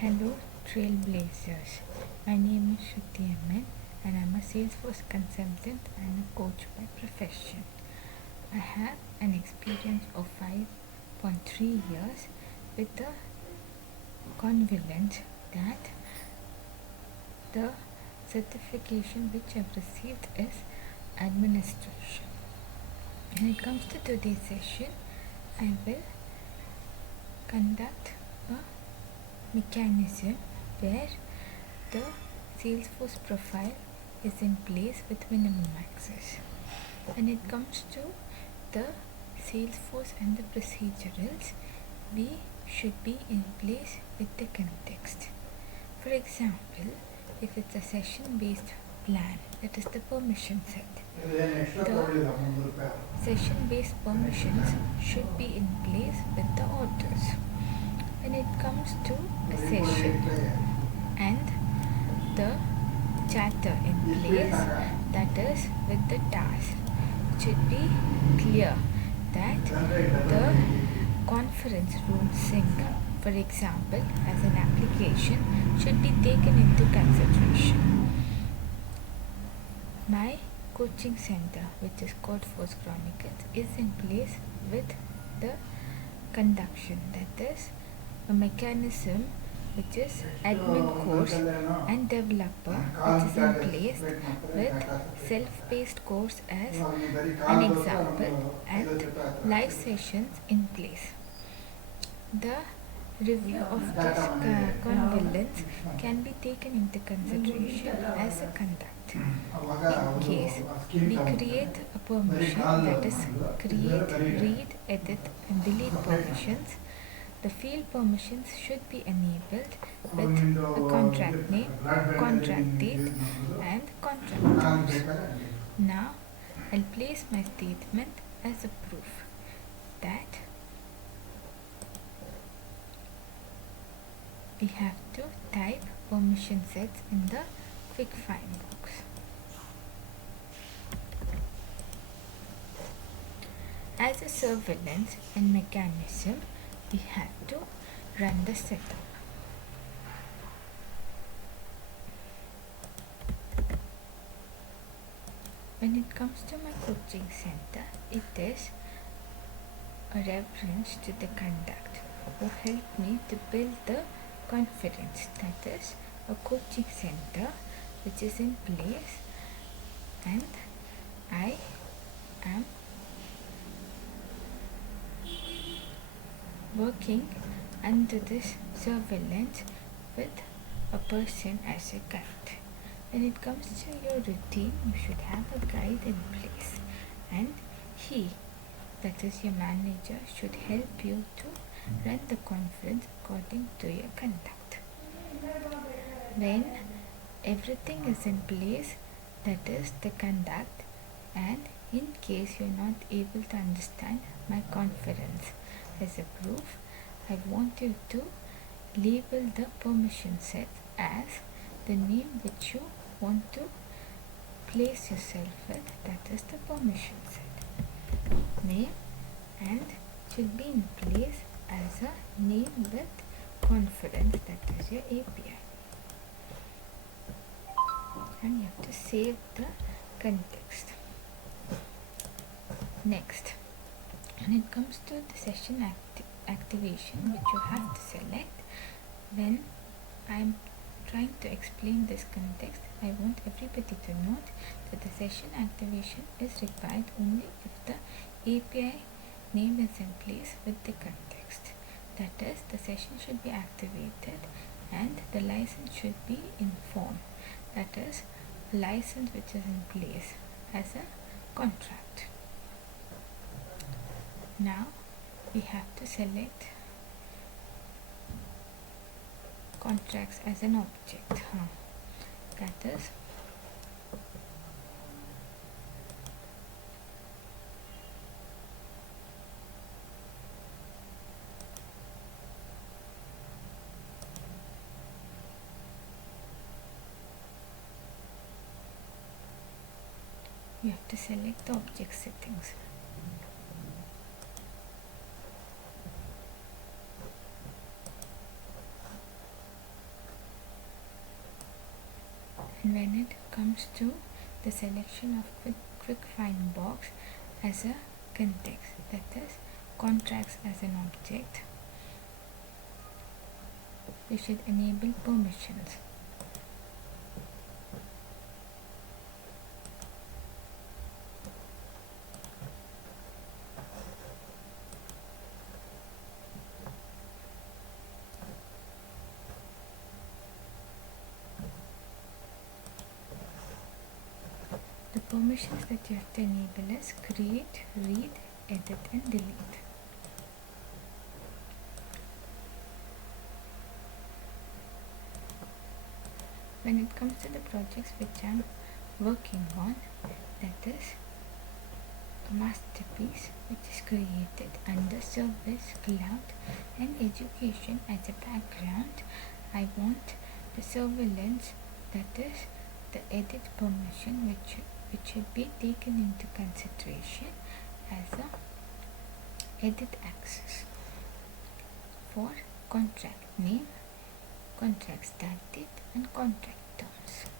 Hello Trailblazers, my name is Shruthi and I'm a Salesforce consultant and a coach by profession. I have an experience of 5.3 years with the confidence that the certification which I've received is administration. When it comes to today's session, I will conduct a mechanism where the Salesforce profile is in place with minimum access. When it comes to the Salesforce and the procedurals, we should be in place with the context. For example, if it's a session-based plan, that is the permission set. The session-based permissions should be in place with the authors. When it comes to a session and the chatter in place, that is with the task, it should be clear that the conference room sync, for example, as an application, should be taken into consideration. My coaching center, which is Codeforce Chronicles, is in place with the conduction, that is a mechanism which is admin course and developer, which is in place with self-paced course as an example and live sessions in place. The review of this convalence can be taken into consideration as a conduct. In case we create a permission, that is create, read, edit and delete permissions, the field permissions should be enabled with a contract name, contract date and contract terms. Now I'll place my statement as a proof that we have to type permission sets in the quick find box. As a surveillance and mechanism, we have to run the setup. When it comes to my coaching center, it is a reference to the conduct who helped me to build the confidence, that is a coaching center which is in place, and I am working under this surveillance with a person as a guide. When it comes to your routine, you should have a guide in place, and he, that is your manager, should help you to run the conference according to your conduct. When everything is in place, that is the conduct, and in case you're not able to understand my conference as a proof, I want you to label the permission set as the name which you want to place yourself with, that is the permission set. Name and should be in place as a name with conference, that is your API. And you have to save the context. Next, when it comes to the session activation, which you have to select, when I'm trying to explain this context, I want everybody to note that the session activation is required only if the API name is in place with the context. That is, the session should be activated and the license should be in form, that is, a license which is in place as a contract. Now we have to select contracts as an object. That is, you have to select the object settings. And when it comes to the selection of quick find box as a context, that is contracts as an object, we should enable permissions. The permissions that you have to enable is create, read, edit and delete. When it comes to the projects which I am working on, that is a masterpiece which is created under service, cloud and education as a background, I want the surveillance, that is the edit permission which should be taken into consideration as a edit access for contract name, contract start date and contract terms.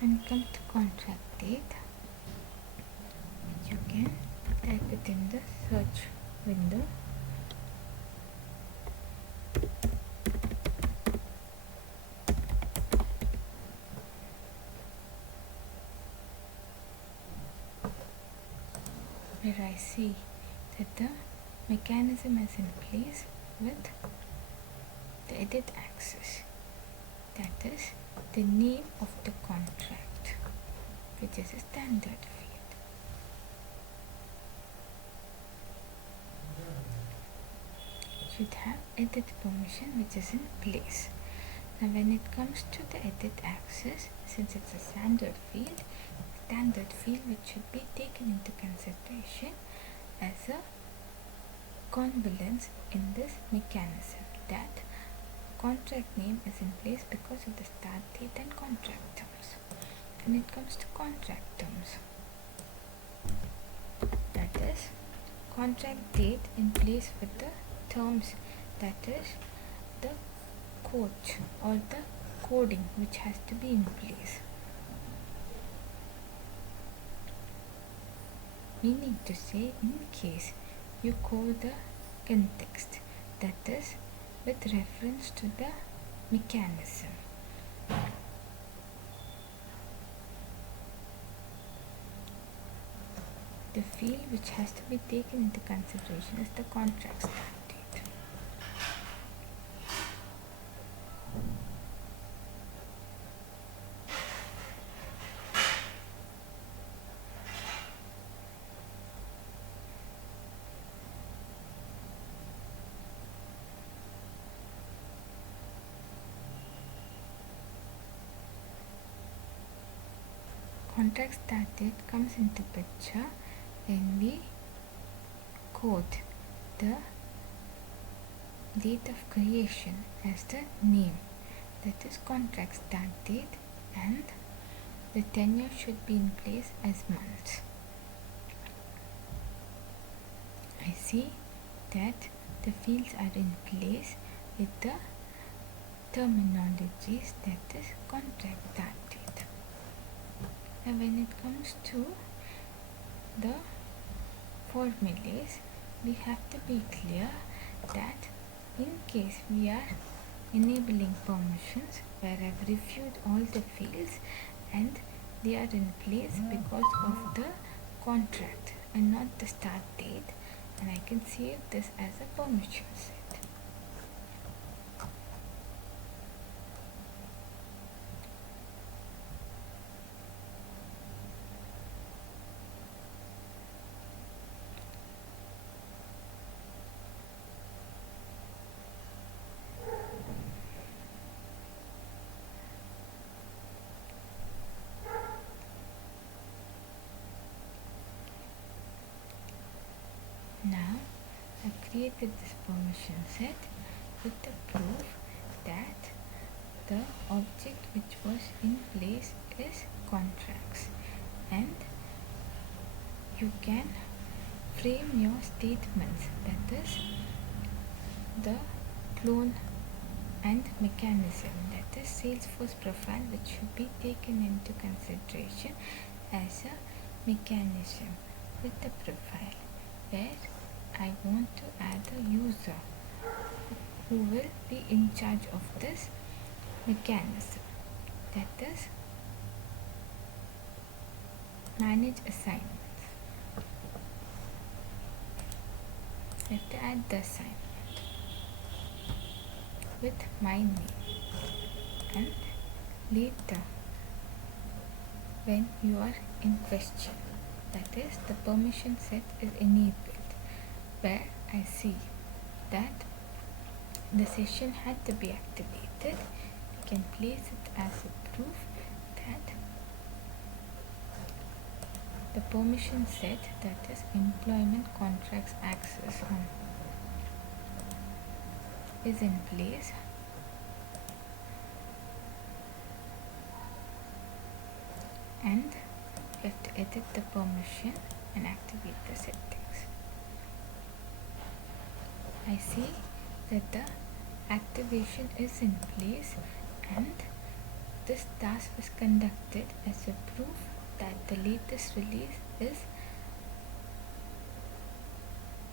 When it comes to contract date, you can type it in the search window. Where I see that the mechanism is in place with the edit access, that is the name of the contract, which is a standard field. Should have edit permission which is in place. Now when it comes to the edit access, since it's a standard field which should be taken into consideration as a convenience in this mechanism, that contract name is in place because of the start date and contract terms. When it comes to contract terms, that is contract date in place with the terms, that is the code or the coding which has to be in place. Meaning to say, in case you code the context, that is with reference to the mechanism, the field which has to be taken into consideration is the contract start date. Contract start date comes into picture when we quote the date of creation as the name, that is contract start date, and the tenure should be in place as months. I see that the fields are in place with the terminologies, that is contract start date. And when it comes to the formulas, we have to be clear that in case we are enabling permissions where I've reviewed all the fields and they are in place because of the contract and not the start date, and I can save this as a permission set. Now I've created this permission set with the proof that the object which was in place is contracts, and you can frame your statements, that is the clone and mechanism, that is Salesforce profile, which should be taken into consideration as a mechanism with the profile, where I want to add a user who will be in charge of this mechanism, that is manage assignments. I have to add the assignment with my name, and later when you are in question, that is the permission set is enabled, where I see that the session had to be activated, you can place it as a proof that the permission set, that is employment contracts access on, is in place, and you have to edit the permission and activate the settings. I see that the activation is in place, and this task was conducted as a proof that the latest release is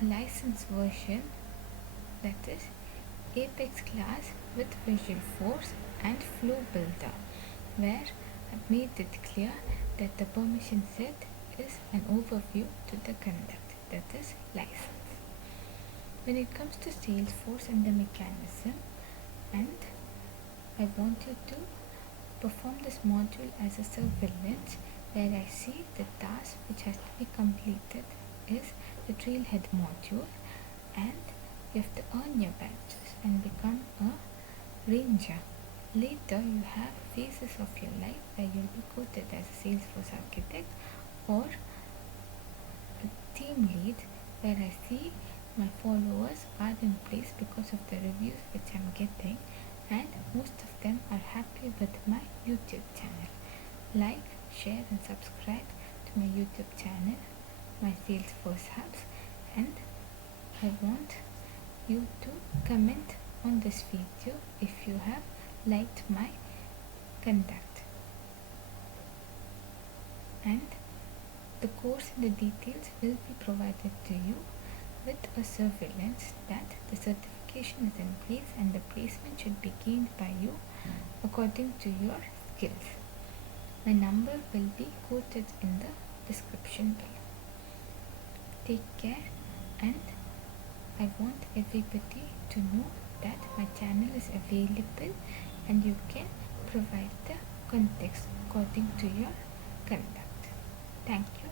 a licensed version, that is Apex class with Visual Force and Flow Builder, where I've made it clear that the permission set is an overview to the conduct, that is license. When it comes to Salesforce and the mechanism, and I want you to perform this module as a surveillance, where I see the task which has to be completed is the trailhead module, and you have to earn your badges and become a ranger. Later you have phases of your life where you'll be quoted as a Salesforce architect or a team lead, where I see my followers are in place because of the reviews which I'm getting, and most of them are happy with my YouTube channel. Like, share and subscribe to my YouTube channel, my Salesforce hubs, and I want you to comment on this video if you have liked my conduct. And the course and the details will be provided to you with a surveillance that the certification is in place and the placement should be gained by you according to your skills. My number will be quoted in the description below. Take care, and I want everybody to know that my channel is available and you can provide the context according to your conduct. Thank you.